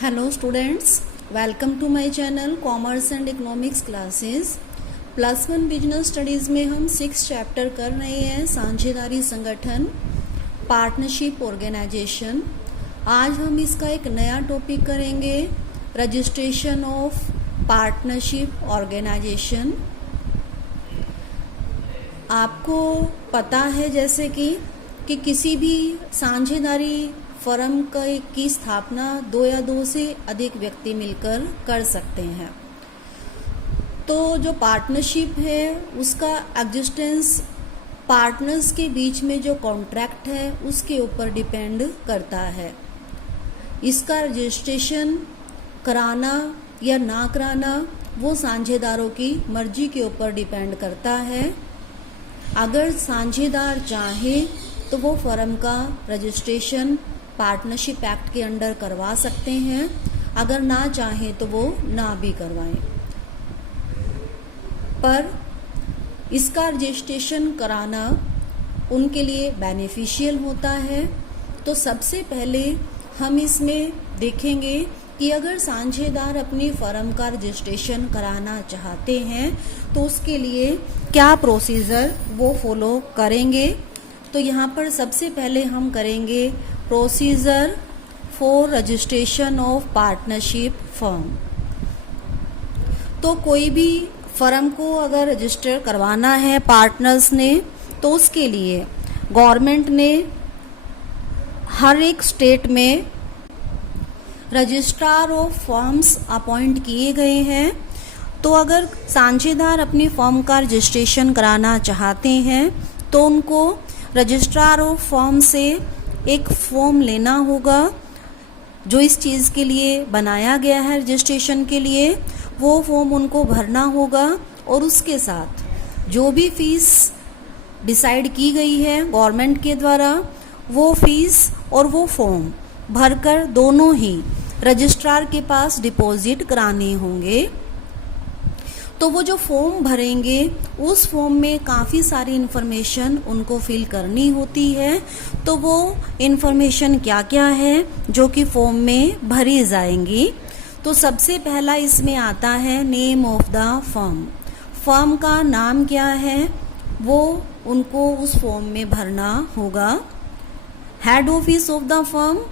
Hello students, welcome to my channel commerce and economics classes. +1 business studies में हम 6 chapter कर रहे हैं, साझेदारी संगठन, पार्टनरशिप ऑर्गेनाइजेशन। आज हम इसका एक नया टॉपिक करेंगे, रजिस्ट्रेशन ऑफ पार्टनरशिप ऑर्गेनाइजेशन। आपको पता है जैसे कि किसी भी साझेदारी फर्म की स्थापना 2 या 2 से अधिक व्यक्ति मिलकर कर सकते हैं। तो जो पार्टनरशिप है उसका एग्जिस्टेंस पार्टनर्स के बीच में जो कॉन्ट्रैक्ट है उसके ऊपर डिपेंड करता है। इसका रजिस्ट्रेशन कराना या ना कराना वो साझेदारों की मर्जी के ऊपर डिपेंड करता है। अगर साझेदार चाहे तो वो फर्म का रजिस्ट्रेशन पार्टनरशिप एक्ट के अंडर करवा सकते हैं, अगर ना चाहे तो वो ना भी करवाएं। पर इसका रजिस्ट्रेशन कराना उनके लिए बेनिफिशियल होता है। तो सबसे पहले हम इसमें देखेंगे कि अगर साझेदार अपनी फर्म का रजिस्ट्रेशन कराना चाहते हैं तो उसके लिए क्या प्रोसीजर वो फॉलो करेंगे। तो यहाँ पर सबसे पहले हम करेंगे procedure for registration of partnership firm. तो कोई भी फर्म को अगर रजिस्टर करवाना है पार्टनर्स ने, तो उसके लिए गवर्नमेंट ने हर एक स्टेट में रजिस्ट्रार ऑफ फर्म्स अपॉइंट किए गए हैं। तो अगर साझेदार अपनी फर्म का रजिस्ट्रेशन कराना चाहते हैं तो उनको रजिस्ट्रार ऑफ फर्म से एक फॉर्म लेना होगा जो इस चीज़ के लिए बनाया गया है रजिस्ट्रेशन के लिए। वो फॉर्म उनको भरना होगा और उसके साथ जो भी फीस डिसाइड की गई है गवर्नमेंट के द्वारा, वो फीस और वो फॉर्म भरकर दोनों ही रजिस्ट्रार के पास डिपॉजिट कराने होंगे। तो वो जो फॉर्म भरेंगे उस फॉर्म में काफ़ी सारी इन्फॉर्मेशन उनको फिल करनी होती है। तो वो इन्फॉर्मेशन क्या क्या है जो कि फॉर्म में भरी जाएंगी। तो सबसे पहला इसमें आता है name of the firm. Firm का नाम क्या है वो उनको उस फॉर्म में भरना होगा। Head office of the firm,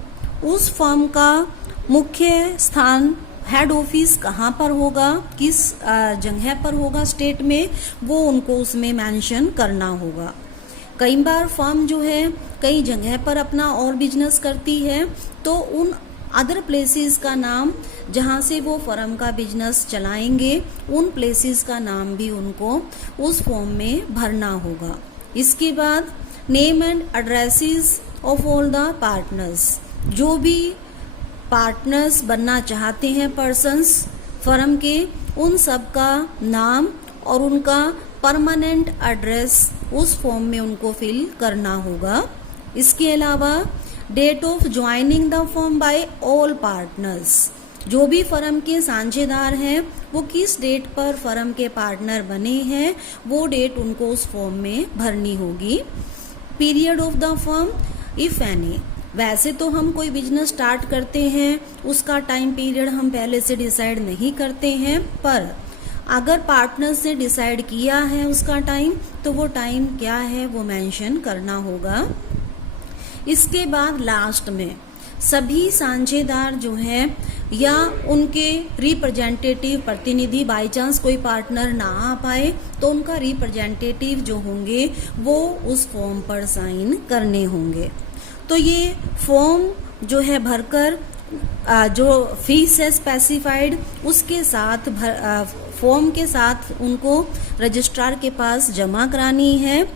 उस फर्म का मुख्य स्थान, हेड ऑफिस कहाँ पर होगा, किस जगह पर होगा स्टेट में, वो उनको उसमें मेंशन करना होगा। कई बार फर्म जो है कई जगह पर अपना और बिजनेस करती है, तो उन अदर प्लेसेस का नाम जहाँ से वो फर्म का बिजनेस चलाएंगे उन प्लेसेस का नाम भी उनको उस फॉर्म में भरना होगा। इसके बाद name and addresses of all the partners, जो भी पार्टनर्स बनना चाहते हैं पर्सन्स फर्म के, उन सब का नाम और उनका परमानेंट एड्रेस उस फॉर्म में उनको फिल करना होगा। इसके अलावा date of joining the firm by all partners, जो भी फर्म के साझेदार हैं वो किस डेट पर फर्म के पार्टनर बने हैं वो डेट उनको उस फॉर्म में भरनी होगी। Period of the firm if any, वैसे तो हम कोई बिजनेस स्टार्ट करते हैं उसका टाइम पीरियड हम पहले से डिसाइड नहीं करते हैं, पर अगर पार्टनर्स ने डिसाइड किया है उसका टाइम, तो वो टाइम क्या है वो मेंशन करना होगा। इसके बाद लास्ट में सभी साझेदार जो हैं या उनके रिप्रेजेंटेटिव प्रतिनिधि, बाई चांस कोई पार्टनर ना आ पाए तो उनका रिप्रेजेंटेटिव जो होंगे वो उस फॉर्म पर साइन करने होंगे। तो ये फॉर्म जो है भरकर जो फीस है स्पेसिफाइड उसके साथ फॉर्म के साथ उनको रजिस्ट्रार के पास जमा करानी है।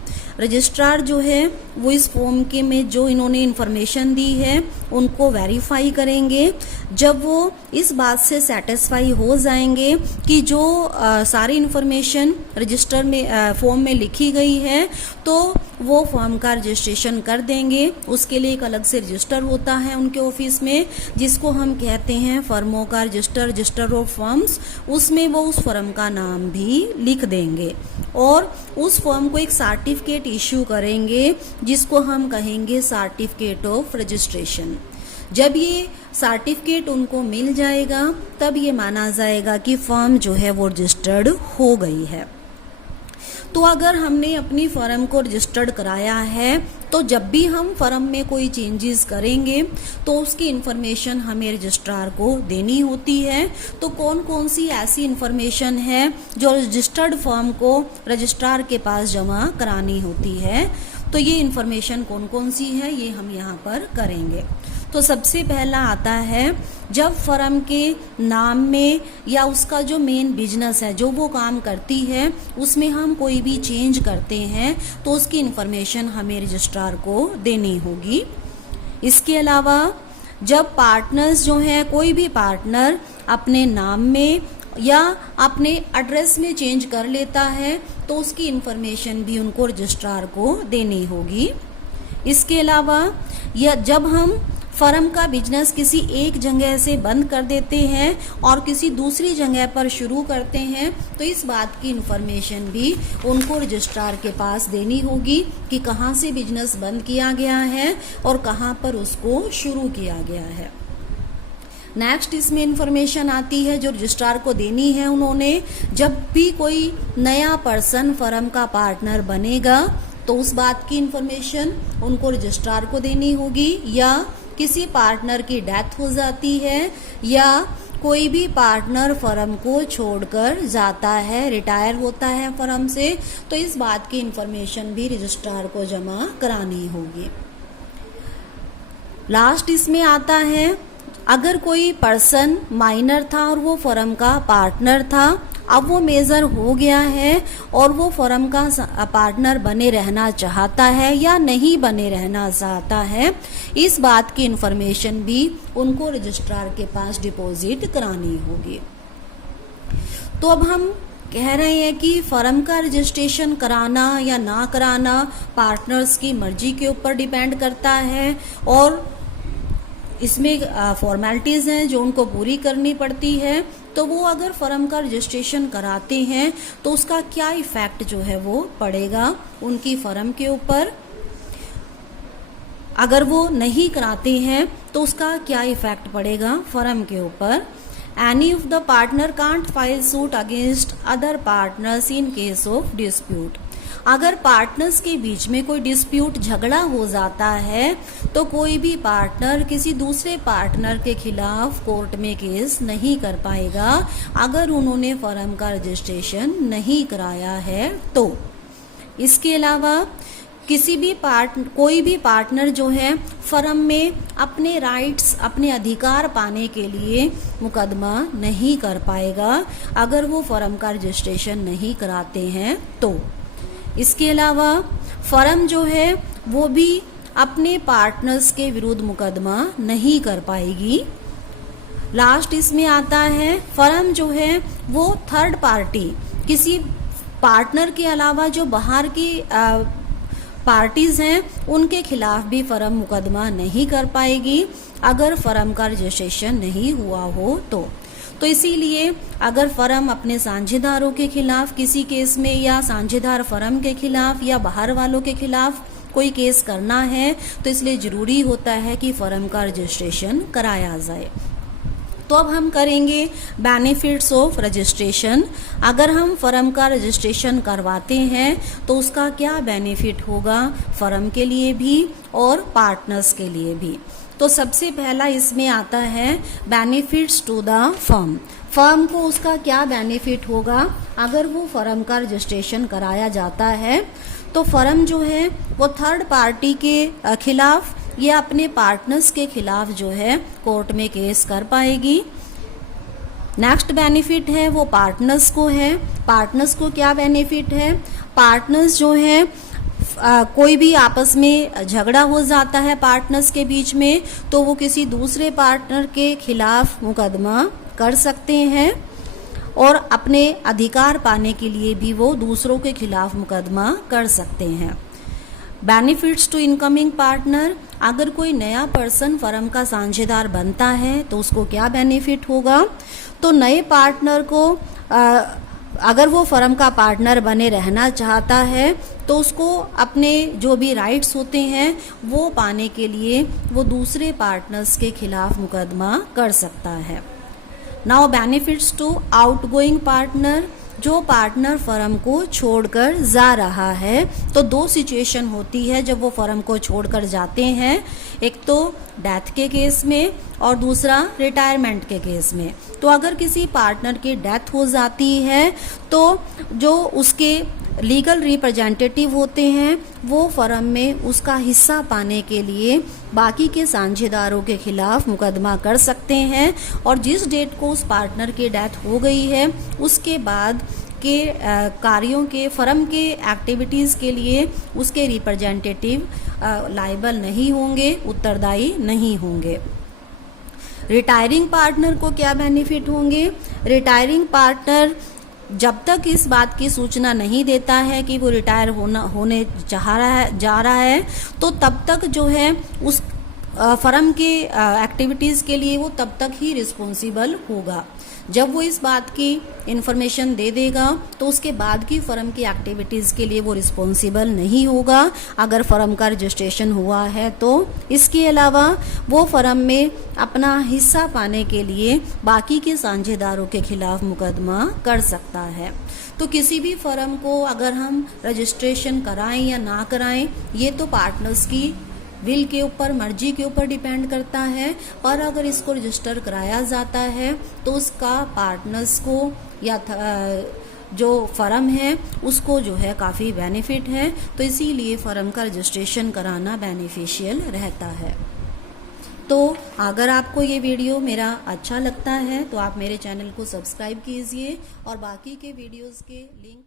रजिस्ट्रार जो है वो इस फॉर्म के में जो इन्होंने इन्फॉर्मेशन दी है उनको वेरीफाई करेंगे। जब वो इस बात से सेटिस्फाई हो जाएंगे कि जो सारी इन्फॉर्मेशन रजिस्टर में फॉर्म में लिखी गई है, तो वो फॉर्म का रजिस्ट्रेशन कर देंगे। उसके लिए एक अलग से रजिस्टर होता है उनके ऑफिस में जिसको हम कहते हैं फर्मों का रजिस्टर, रजिस्टर ऑफ फर्म्स। उसमें वो उस फर्म का नाम भी लिख देंगे और उस फर्म को एक सर्टिफिकेट इशू करेंगे जिसको हम कहेंगे सर्टिफिकेट ऑफ रजिस्ट्रेशन। जब ये सर्टिफिकेट उनको मिल जाएगा तब ये माना जाएगा कि फर्म जो है वो रजिस्टर्ड हो गई है। तो अगर हमने अपनी फर्म को रजिस्टर्ड कराया है तो जब भी हम फर्म में कोई चेंजेस करेंगे तो उसकी इन्फॉर्मेशन हमें रजिस्ट्रार को देनी होती है। तो कौन कौन सी ऐसी इन्फॉर्मेशन है जो रजिस्टर्ड फर्म को रजिस्ट्रार के पास जमा करानी होती है, तो ये इन्फॉर्मेशन कौन कौन सी है ये हम यहाँ पर करेंगे। तो सबसे पहला आता है जब फर्म के नाम में या उसका जो मेन बिजनेस है जो वो काम करती है उसमें हम कोई भी चेंज करते हैं तो उसकी इन्फॉर्मेशन हमें रजिस्ट्रार को देनी होगी। इसके अलावा जब पार्टनर्स जो हैं कोई भी पार्टनर अपने नाम में या अपने एड्रेस में चेंज कर लेता है तो उसकी इन्फॉर्मेशन भी उनको रजिस्ट्रार को देनी होगी। इसके अलावा या जब हम फर्म का बिजनेस किसी एक जगह से बंद कर देते हैं और किसी दूसरी जगह पर शुरू करते हैं तो इस बात की इन्फॉर्मेशन भी उनको रजिस्ट्रार के पास देनी होगी कि कहाँ से बिजनेस बंद किया गया है और कहाँ पर उसको शुरू किया गया है। नेक्स्ट इसमें इन्फॉर्मेशन आती है जो रजिस्ट्रार को देनी है उन्होंने, जब भी कोई नया पर्सन फर्म का पार्टनर बनेगा तो उस बात की इन्फॉर्मेशन उनको रजिस्ट्रार को देनी होगी, या किसी पार्टनर की डेथ हो जाती है या कोई भी पार्टनर फर्म को छोड़कर जाता है, रिटायर होता है फर्म से, तो इस बात की इन्फॉर्मेशन भी रजिस्ट्रार को जमा करानी होगी। लास्ट इसमें आता है अगर कोई पर्सन माइनर था और वो फर्म का पार्टनर था, अब वो मेजर हो गया है और वो फर्म का पार्टनर बने रहना चाहता है या नहीं बने रहना चाहता है, इस बात की इन्फॉर्मेशन भी उनको रजिस्ट्रार के पास डिपॉजिट करानी होगी। तो अब हम कह रहे हैं कि फर्म का रजिस्ट्रेशन कराना या ना कराना पार्टनर्स की मर्जी के ऊपर डिपेंड करता है और इसमें फॉर्मेलिटीज़ हैं जो उनको पूरी करनी पड़ती है। तो वो अगर फर्म का रजिस्ट्रेशन कराते हैं तो उसका क्या इफ़ेक्ट जो है वो पड़ेगा उनकी फर्म के ऊपर, अगर वो नहीं कराते हैं तो उसका क्या इफ़ेक्ट पड़ेगा फर्म के ऊपर। Any of the partner can't file suit against other partners in case of dispute. अगर पार्टनर्स के बीच में कोई डिस्प्यूट झगड़ा हो जाता है तो कोई भी पार्टनर किसी दूसरे पार्टनर के खिलाफ कोर्ट में केस नहीं कर पाएगा अगर उन्होंने फर्म का रजिस्ट्रेशन नहीं कराया है तो। इसके अलावा कोई भी पार्टनर जो है फर्म में अपने राइट्स अपने अधिकार पाने के लिए मुकदमा नहीं कर पाएगा अगर वो फर्म का रजिस्ट्रेशन नहीं कराते हैं तो। इसके अलावा फर्म जो है वो भी अपने पार्टनर्स के विरुद्ध मुकदमा नहीं कर पाएगी। लास्ट इसमें आता है फर्म जो है वो थर्ड पार्टी किसी पार्टनर के अलावा जो बाहर की पार्टीज हैं उनके खिलाफ भी फर्म मुकदमा नहीं कर पाएगी अगर फर्म का रजिस्ट्रेशन नहीं हुआ हो तो। तो इसीलिए अगर फर्म अपने साझेदारों के खिलाफ किसी केस में या साझेदार फर्म के खिलाफ या बाहर वालों के खिलाफ कोई केस करना है तो इसलिए ज़रूरी होता है कि फर्म का रजिस्ट्रेशन कराया जाए। तो अब हम करेंगे बेनिफिट्स ऑफ रजिस्ट्रेशन। अगर हम फर्म का रजिस्ट्रेशन करवाते हैं तो उसका क्या बेनिफिट होगा फर्म के लिए भी और पार्टनर्स के लिए भी। तो सबसे पहला इसमें आता है benefits to the firm. Firm को उसका क्या बेनिफिट होगा अगर वो फर्म का रजिस्ट्रेशन कराया जाता है। तो फर्म जो है वो थर्ड पार्टी के खिलाफ या अपने पार्टनर्स के खिलाफ जो है कोर्ट में केस कर पाएगी। नेक्स्ट बेनिफिट है वो पार्टनर्स को है। पार्टनर्स को क्या बेनिफिट है, पार्टनर्स जो है कोई भी आपस में झगड़ा हो जाता है पार्टनर्स के बीच में तो वो किसी दूसरे पार्टनर के खिलाफ मुकदमा कर सकते हैं और अपने अधिकार पाने के लिए भी वो दूसरों के खिलाफ मुकदमा कर सकते हैं। बेनिफिट्स टू इनकमिंग पार्टनर, अगर कोई नया पर्सन फर्म का साझेदार बनता है तो उसको क्या बेनिफिट होगा। तो नए पार्टनर को अगर वो फर्म का पार्टनर बने रहना चाहता है तो उसको अपने जो भी राइट्स होते हैं वो पाने के लिए वो दूसरे पार्टनर्स के खिलाफ मुकदमा कर सकता है। Now benefits to outgoing partner, जो पार्टनर फर्म को छोड़कर जा रहा है, तो दो सिचुएशन होती है जब वो फर्म को छोड़कर जाते हैं, एक तो डेथ के केस में और दूसरा रिटायरमेंट के केस में। तो अगर किसी पार्टनर की डेथ हो जाती है तो जो उसके लीगल रिप्रेजेंटेटिव होते हैं वो फर्म में उसका हिस्सा पाने के लिए बाकी के साझेदारों के खिलाफ मुकदमा कर सकते हैं, और जिस डेट को उस पार्टनर की डेथ हो गई है उसके बाद के कार्यों के फर्म के एक्टिविटीज़ के लिए उसके रिप्रेजेंटेटिव लायबल नहीं होंगे, उत्तरदायी नहीं होंगे। रिटायरिंग पार्टनर को क्या बेनिफिट होंगे? रिटायरिंग पार्टनर जब तक इस बात की सूचना नहीं देता है कि वो रिटायर होने जा रहा है तो तब तक जो है उस फर्म के एक्टिविटीज़ के लिए वो तब तक ही रिस्पॉन्सिबल होगा। जब वो इस बात की इंफॉर्मेशन दे देगा तो उसके बाद की फर्म की एक्टिविटीज़ के लिए वो रिस्पॉन्सिबल नहीं होगा अगर फर्म का रजिस्ट्रेशन हुआ है तो। इसके अलावा वो फर्म में अपना हिस्सा पाने के लिए बाकी के साझेदारों के खिलाफ मुकदमा कर सकता है। तो किसी भी फर्म को अगर हम रजिस्ट्रेशन कराएं या ना कराएं ये तो पार्टनर्स की विल के ऊपर, मर्जी के ऊपर डिपेंड करता है, और अगर इसको रजिस्टर कराया जाता है तो उसका पार्टनर्स को या जो फर्म है उसको जो है काफ़ी बेनिफिट है। तो इसीलिए फर्म का रजिस्ट्रेशन कराना बेनिफिशियल रहता है। तो अगर आपको ये वीडियो मेरा अच्छा लगता है तो आप मेरे चैनल को सब्सक्राइब कीजिए और बाकी के वीडियोस के लिंक